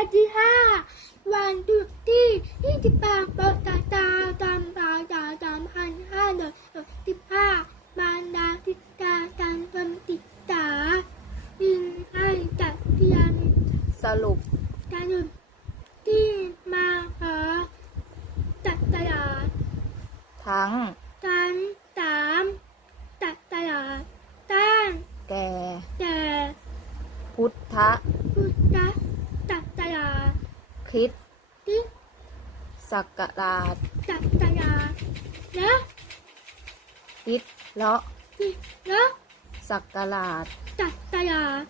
วันที่ห้าวันหยุดที่ยี่สิบแปดปตตาตามตาตาสามพันห้าร้อยหกสิบห้าบานดาติกาการทำติตาดินให้จัดเทียนสรุปการหยุดที่มาหาจัดตลาดทั้งการสามจัดตลาดต้านแก่แต่พุทธพุทธ คริสต์ที่ศักราชจัดตลาดและคริสต์เลาะที่และศักราชจัดตลาด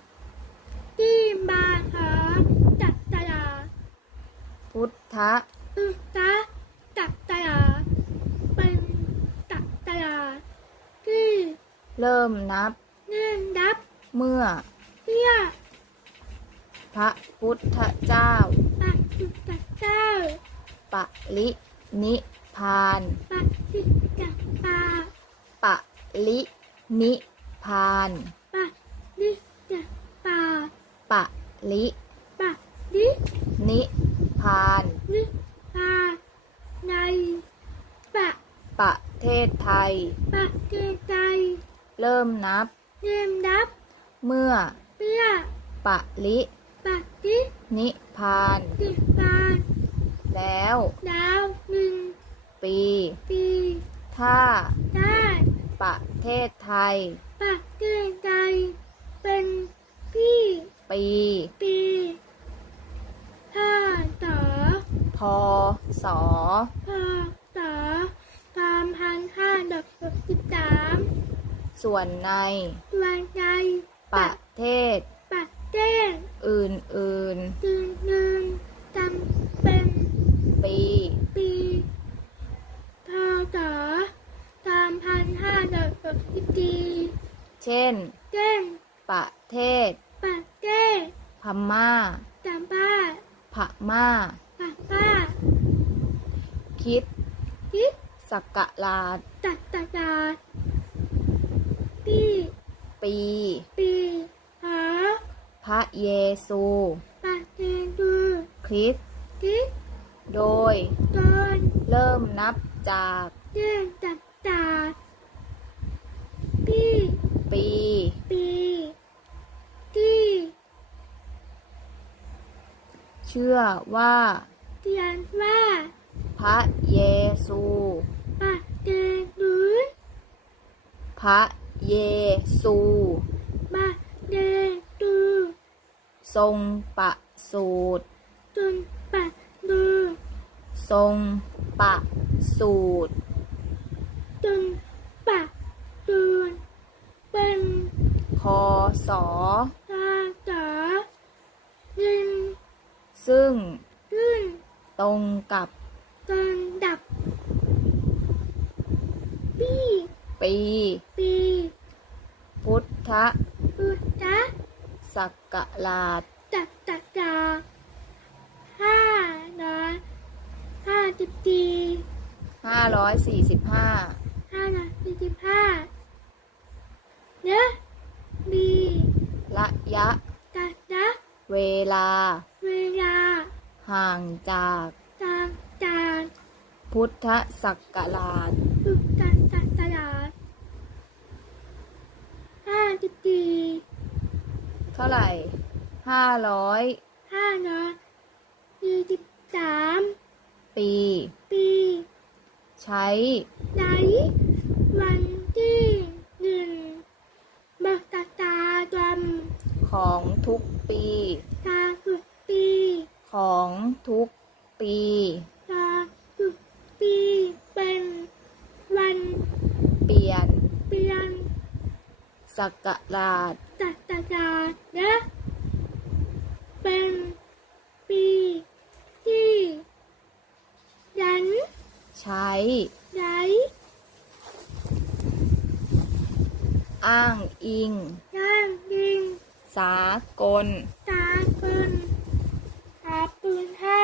ที่มาหาจัดตลาดพุทธพุทธจัดตลาดเป็นจัดตลาดที่เริ่มนับเนื่องนับเมื่อเพื่อพระพุทธเจ้า ปฏิจัดเจ้าปรินิพานปฏิจัดปาปรินิพานปฏิจัดปาปริปฏินิพานนิพาในปะประเทศไทยปะเกใจเริ่มนับ เรียมนับ เมื่อเพื่อปริปฏิ นิพานติปาน แล้วดาวหนึ่งปี ปีถ้าได้ประเทศไทยปะเกใจเป็นพี่ปี ปีห้าต่อพศพอต่อสามพันห้าร้อยหกสิบสามส่วนในวันใจประเทศปะเต้นอื่น ตืนหนึ่งจำเป็นๆปี ปีพอต่อสามพันห้าร้อยหกสิบสี่เช่นเต้นประเทศปะเต้นพม่าจำป้าพม่าปะป้าคิด คิดศักราชตัดตาดาปีปีปีหา พระเยซูปะเตนดู คริสต์คิดโดย ตอนเริ่มนับจากเต้นตัดตาปีปี ปีที่เชื่อว่าเรียนว่าพระเยซูปะเตนดูพระเยซูปะเตนดูทรงประสูติ จนปะดูทรงประสูติจนปะดูเป็นคศตาตายินซึ่งขึ้นตรงกับกันดับปีปีปีพุทธพุทธศักราชจักจักรา ร้อยห้าสิบสี่545ห้าร้อยสี่สิบห้าเนื้อบีระยะจักจักเวลา เวลา ห่างจากจางจานพุทธศักราชฝึกกันจักตลาดห้าสิบสี่เท่าไหร่500ห้าร้อยสี่สิบ สามปี ปีใช้ไหนวันที่หนึ่งบักตาตาดของทุกปีำตาสุดปีของทุกปี ตาสุดปีเป็นวันเปลี่ยนเปลี่ยนศักราชตัดตาตาและเป็นปีที่ยัน ใช้ไหนอ้างอิงย่างยิง สากลตาปืนหาปืนห้า